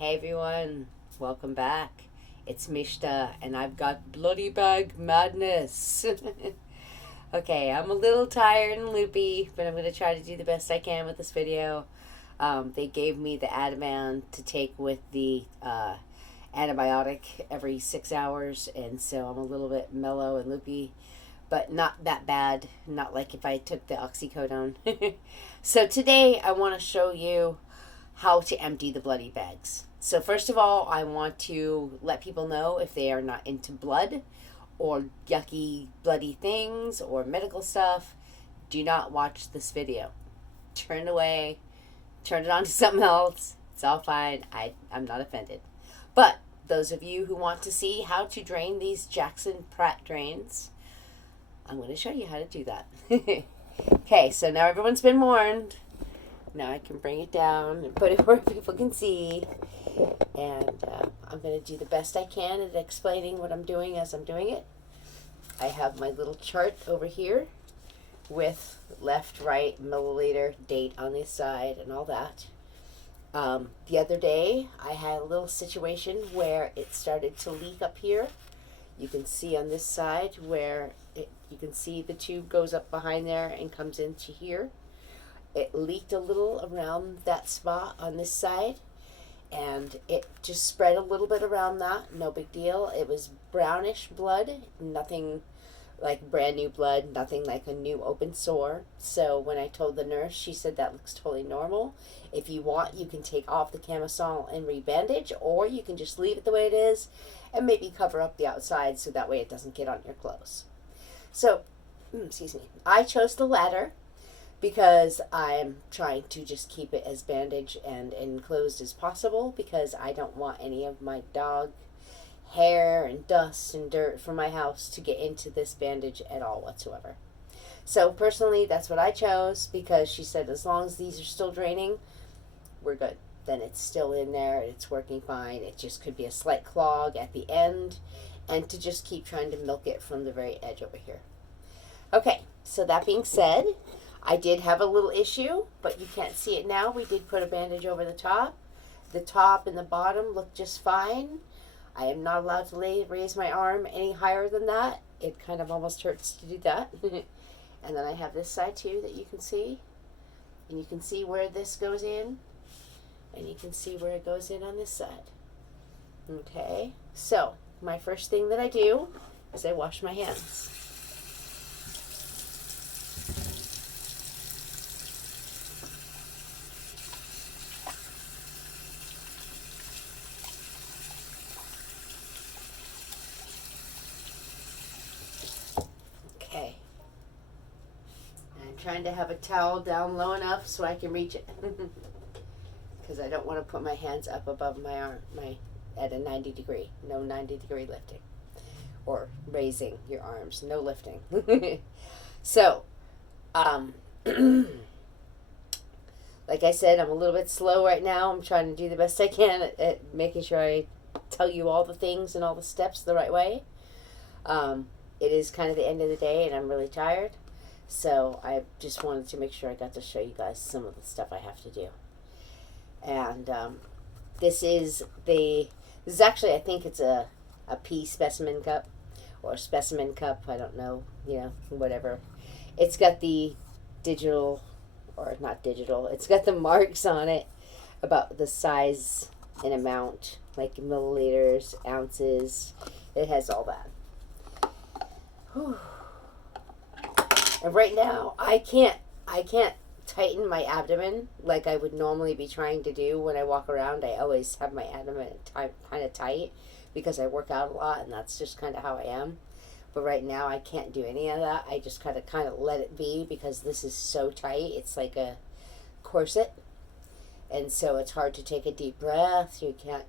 Hey everyone, welcome back. It's Mishta, and I've got bloody bag madness. Okay, I'm a little tired and loopy, but I'm going to try to do the best I can with this video. They gave me the Ativan to take with the antibiotic every 6 hours, and so I'm a little bit mellow and loopy, but not that bad. Not like if I took the oxycodone. So today I want to show you how to empty the bloody bags. So first of all, I want to let people know, if they are not into blood or yucky bloody things or medical stuff, do not watch this video. Turn away, turn it on to something else. It's all fine. I'm not offended. But those of you who want to see how to drain these Jackson Pratt drains, I'm going to show you how to do that. Okay, so now everyone's been warned. Now I can bring it down and put it where people can see. And I'm going to do the best I can at explaining what I'm doing as I'm doing it. I have my little chart over here with left, right, milliliter, date on this side, and all that. The other day, I had a little situation where it started to leak up here. You can see on this side where you can see the tube goes up behind there and comes into here. It leaked a little around that spot on this side, and it just spread a little bit around that. No big deal. It was brownish blood, nothing like brand new blood, nothing like a new open sore. So when I told the nurse, she said that looks totally normal. If you want, you can take off the camisole and rebandage, or you can just leave it the way it is and maybe cover up the outside so that way it doesn't get on your clothes. So, excuse me, I chose the latter because I'm trying to just keep it as bandaged and enclosed as possible, because I don't want any of my dog hair and dust and dirt from my house to get into this bandage at all whatsoever. So personally, that's what I chose, because she said as long as these are still draining, we're good. Then it's still in there and it's working fine. It just could be a slight clog at the end, and to just keep trying to milk it from the very edge over here. Okay, so that being said, I did have a little issue, but you can't see it now. We did put a bandage over the top. The top and the bottom look just fine. I am not allowed to raise my arm any higher than that. It kind of almost hurts to do that. And then I have this side too that you can see. And you can see where this goes in. And you can see where it goes in on this side. Okay, so my first thing that I do is I wash my hands. Okay. I'm trying to have a towel down low enough so I can reach it. Because I don't want to put my hands up above my arm, at a 90 degree. No 90 degree lifting. Or raising your arms. No lifting. So, like I said, I'm a little bit slow right now. I'm trying to do the best I can at making sure I tell you all the things and all the steps the right way. It is kind of the end of the day and I'm really tired. So I just wanted to make sure I got to show you guys some of the stuff I have to do. And this is actually, I think it's a pea specimen cup or specimen cup. I don't know, whatever. It's got the digital, or not digital, it's got the marks on it about the size and amount, like milliliters, ounces. It has all that. Whew. And right now, I can't tighten my abdomen like I would normally be trying to do when I walk around. I always have my abdomen kind of tight because I work out a lot, and that's just kind of how I am. But right now, I can't do any of that. I just kind of let it be, because this is so tight. It's like a corset, and so it's hard to take a deep breath. You can't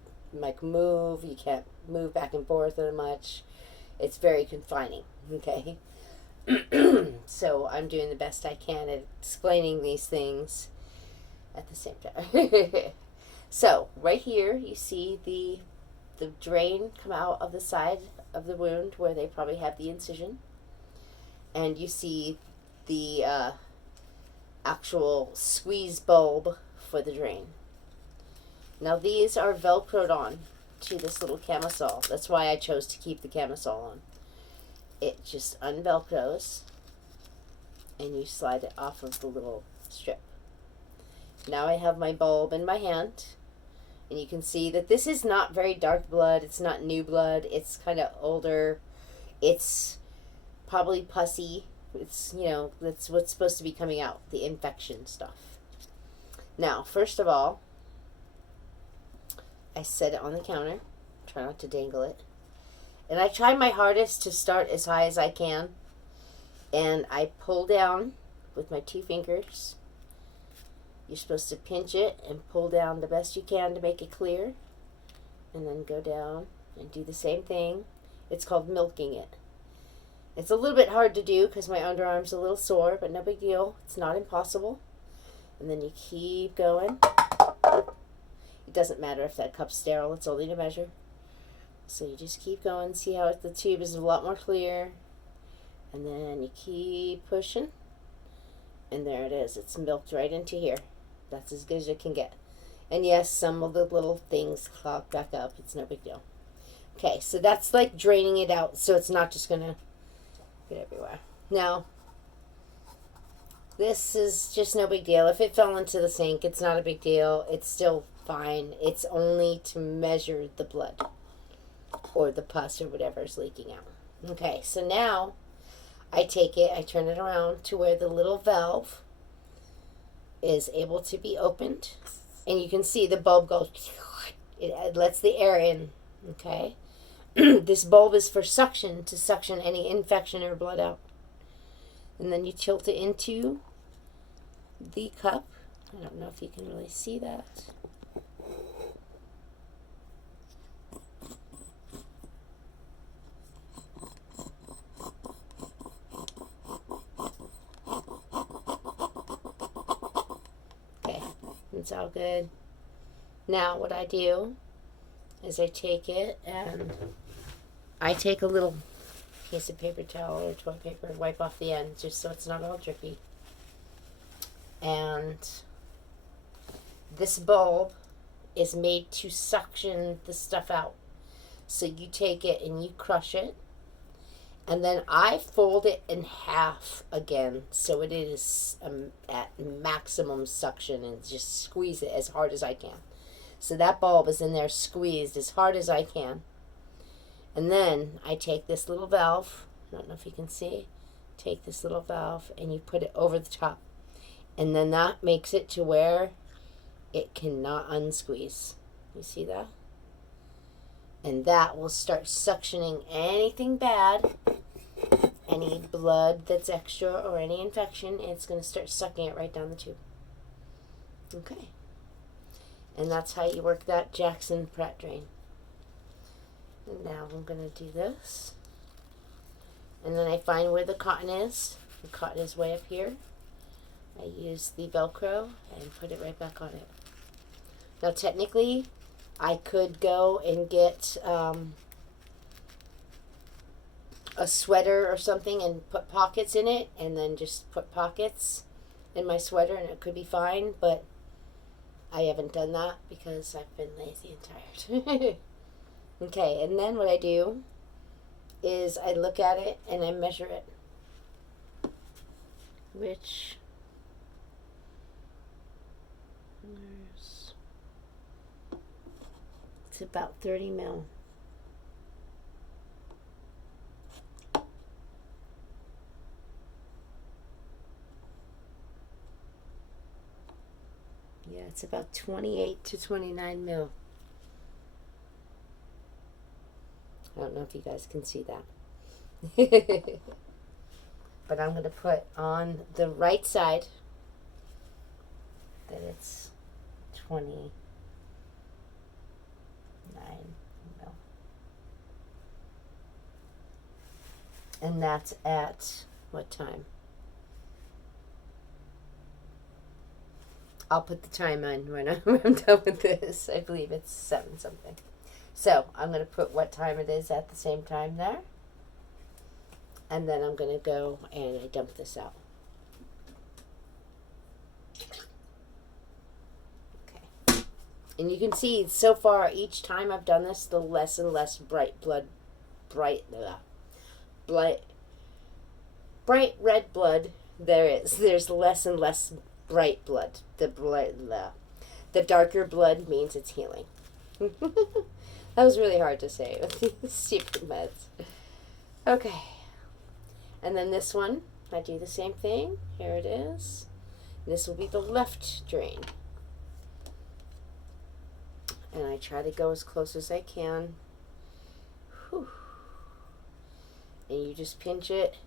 move. You can't move back and forth very much. It's very confining. Okay. So I'm doing the best I can at explaining these things at the same time. So right here you see the drain come out of the side of the wound where they probably have the incision, and you see the actual squeeze bulb for the drain. Now these are velcroed on to this little camisole. That's why I chose to keep the camisole on. It just unvelcros and you slide it off of the little strip. Now I have my bulb in my hand, and you can see that this is not very dark blood. It's not new blood. It's kind of older. It's probably pussy. It's, you know, that's what's supposed to be coming out, the infection stuff. Now, first of all, I set it on the counter. Try not to dangle it. And I try my hardest to start as high as I can. And I pull down with my 2 fingers. You're supposed to pinch it and pull down the best you can to make it clear. And then go down and do the same thing. It's called milking it. It's a little bit hard to do because my underarm's a little sore, but no big deal. It's not impossible. And then you keep going. It doesn't matter if that cup's sterile. It's only to measure. So you just keep going. See how the tube is a lot more clear. And then you keep pushing. And there it is. It's milked right into here. That's as good as it can get. And yes, some of the little things clog back up. It's no big deal. Okay, so that's like draining it out, so it's not just going to get everywhere. Now, this is just no big deal. If it fell into the sink, it's not a big deal. It's still fine. It's only to measure the blood or the pus or whatever is leaking out. Okay, so now I take it, I turn it around to where the little valve is able to be opened. And you can see the bulb goes, it lets the air in, okay? This bulb is for suction, to suction any infection or blood out. And then you tilt it into the cup. I don't know if you can really see that. It's all good. Now what I do is I take it and I take a little piece of paper towel or toilet paper and wipe off the end just so it's not all drippy. And this bulb is made to suction the stuff out. So you take it and you crush it. And then I fold it in half again so it is at maximum suction and just squeeze it as hard as I can. So that bulb is in there squeezed as hard as I can. And then I take this little valve, I don't know if you can see, take this little valve and you put it over the top. And then that makes it to where it cannot unsqueeze. You see that? And that will start suctioning anything bad, any blood that's extra or any infection. It's going to start sucking it right down the tube. Okay. And that's how you work that Jackson Pratt drain. And now I'm going to do this. And then I find where the cotton is. The cotton is way up here. I use the Velcro and put it right back on it. Now technically, I could go and get a sweater or something and put pockets in it and then just put pockets in my sweater and it could be fine, but I haven't done that because I've been lazy and tired. Okay, and then what I do is I look at it and I measure it, which it's about 30 mil. Yeah, it's about 28 to 29 mil. I don't know if you guys can see that. But I'm going to put on the right side that it's 29 mil. And that's at what time? I'll put the time on when I'm done with this. I believe it's 7 something. So I'm going to put what time it is at the same time there. And then I'm going to go and I dump this out. Okay. And you can see so far each time I've done this, the less and less bright red blood there is. There's less and less bright blood. The darker blood means it's healing. That was really hard to say with these stupid meds. Okay. And then this one, I do the same thing. Here it is. This will be the left drain. And I try to go as close as I can. Whew. And you just pinch it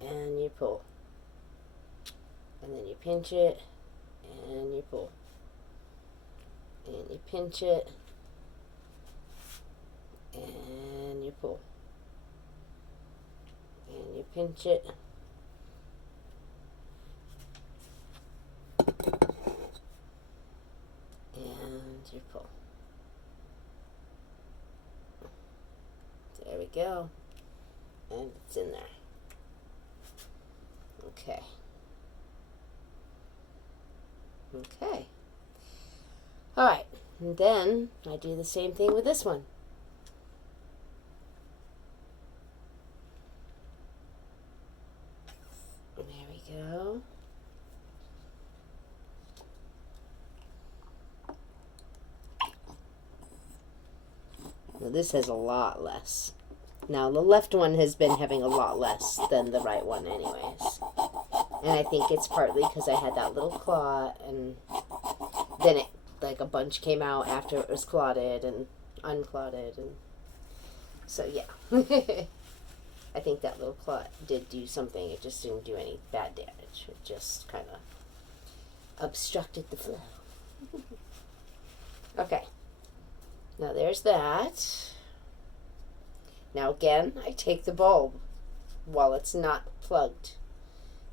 and you pull. And then you pinch it and you pull. And you pinch it and you pull. And you pinch it. And you pull. There we go. And it's in there. Okay. Okay. Alright. And then I do the same thing with this one. There we go. Now this has a lot less. Now the left one has been having a lot less than the right one anyways. And I think it's partly because I had that little clot, and then it, like, a bunch came out after it was clotted and unclotted, and so yeah. I think that little clot did do something. It just didn't do any bad damage. It just kind of obstructed the flow. Okay. Now there's that. Now again, I take the bulb while it's not plugged.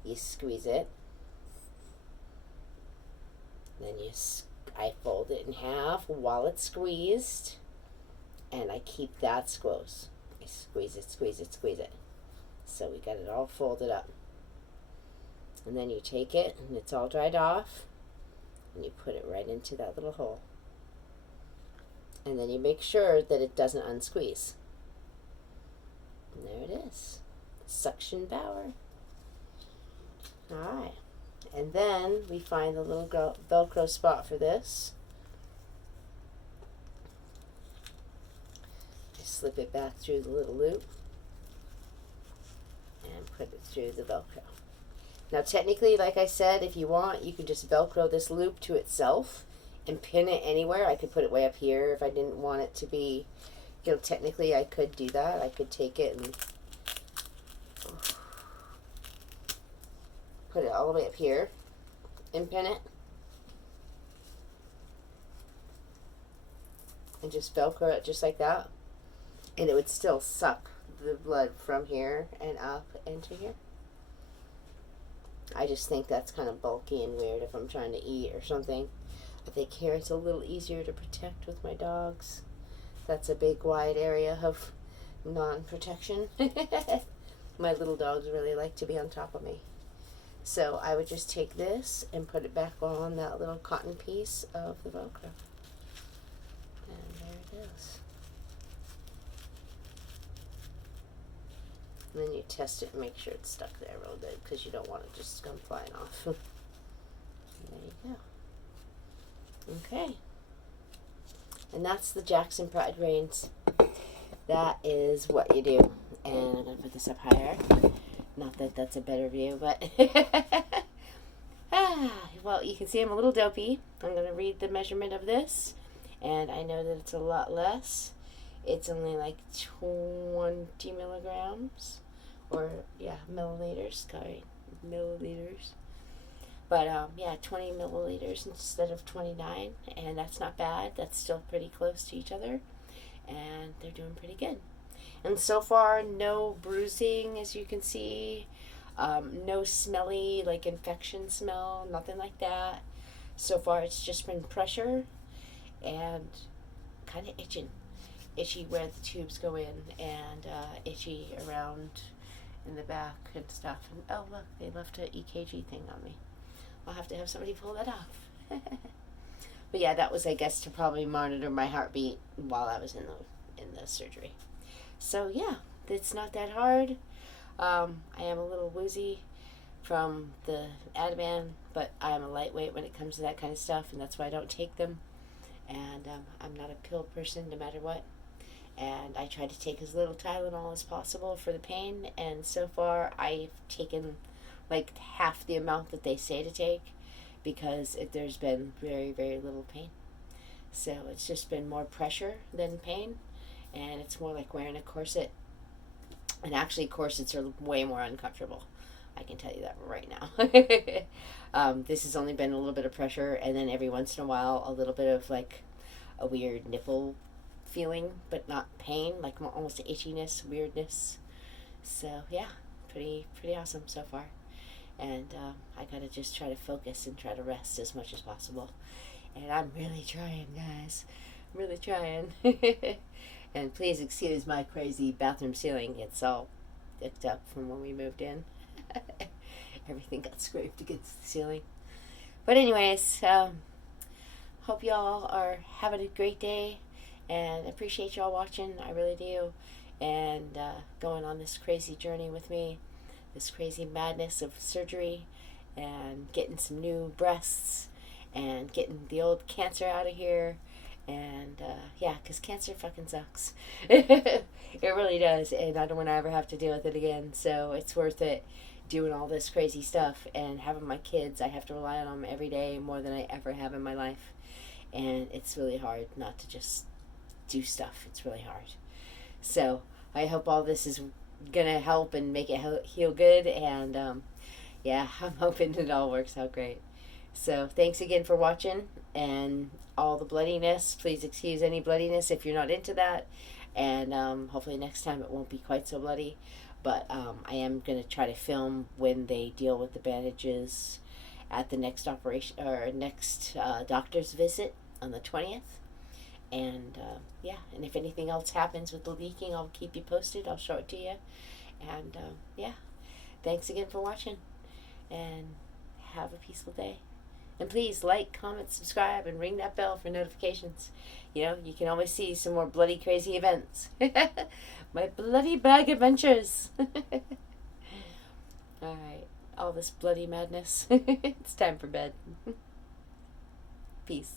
You squeeze it. Then I fold it in half while it's squeezed. And I keep that squeeze. I squeeze it, squeeze it, squeeze it. So we got it all folded up. And then you take it, and it's all dried off. And you put it right into that little hole. And then you make sure that it doesn't unsqueeze. And there it is. Suction power. Alright. And then we find the little Velcro spot for this. I slip it back through the little loop. And put it through the Velcro. Now technically, like I said, if you want, you can just Velcro this loop to itself and pin it anywhere. I could put it way up here if I didn't want it to be, you know, technically I could do that. I could take it and put it all the way up here and pin it. And just Velcro it just like that. And it would still suck the blood from here and up into here. I just think that's kind of bulky and weird if I'm trying to eat or something. I think here it's a little easier to protect with my dogs. That's a big wide area of non-protection. My little dogs really like to be on top of me. So I would just take this and put it back on that little cotton piece of the Velcro. And there it is. And then you test it and make sure it's stuck there real good, because you don't want it just come flying off. And there you go. Okay. And that's the Jackson Pratt drains. That is what you do. And I'm going to put this up higher. Not that that's a better view, but well, you can see I'm a little dopey. I'm going to read the measurement of this, and I know that it's a lot less. It's only like 20 milligrams, or yeah, milliliters. Sorry, milliliters. But yeah, 20 milliliters instead of 29, and that's not bad. That's still pretty close to each other, and they're doing pretty good. And so far, no bruising, as you can see. No smelly, like infection smell, nothing like that. So far, it's just been pressure and kind of itching. Itchy where the tubes go in, and itchy around in the back and stuff. And oh, look, they left an EKG thing on me. I'll have to have somebody pull that off. But yeah, that was, I guess, to probably monitor my heartbeat while I was in the surgery. So yeah, it's not that hard. I am a little woozy from the Ativan, but I am a lightweight when it comes to that kind of stuff, and that's why I don't take them. And I'm not a pill person no matter what. And I try to take as little Tylenol as possible for the pain, and so far I've taken like half the amount that they say to take because there's been very, very little pain. So it's just been more pressure than pain, and it's more like wearing a corset. And actually, corsets are way more uncomfortable. I can tell you that right now. This has only been a little bit of pressure, and then every once in a while, a little bit of like a weird nipple feeling, but not pain, like almost itchiness, weirdness. So yeah, pretty awesome so far. And I gotta just try to focus and try to rest as much as possible. And I'm really trying, guys. I'm really trying. And please excuse my crazy bathroom ceiling. It's all dicked up from when we moved in. Everything got scraped against the ceiling. But anyways, hope y'all are having a great day, and appreciate y'all watching. I really do. And going on this crazy journey with me, this crazy madness of surgery, and getting some new breasts, and getting the old cancer out of here. And yeah, because cancer fucking sucks. It really does. And I don't want to ever have to deal with it again. So it's worth it doing all this crazy stuff and having my kids. I have to rely on them every day more than I ever have in my life. And it's really hard not to just do stuff. It's really hard. So I hope all this is going to help and make it heal good. And yeah, I'm hoping it all works out great. So thanks again for watching, and all the bloodiness. Please excuse any bloodiness if you're not into that. And hopefully next time it won't be quite so bloody. But I am going to try to film when they deal with the bandages at the next operation or next doctor's visit on the 20th. And yeah, and if anything else happens with the leaking, I'll keep you posted. I'll show it to you. And yeah, thanks again for watching, and have a peaceful day. And please like, comment, subscribe, and ring that bell for notifications. You know, you can always see some more bloody crazy events. My bloody bag adventures. Alright, all this bloody madness. It's time for bed. Peace.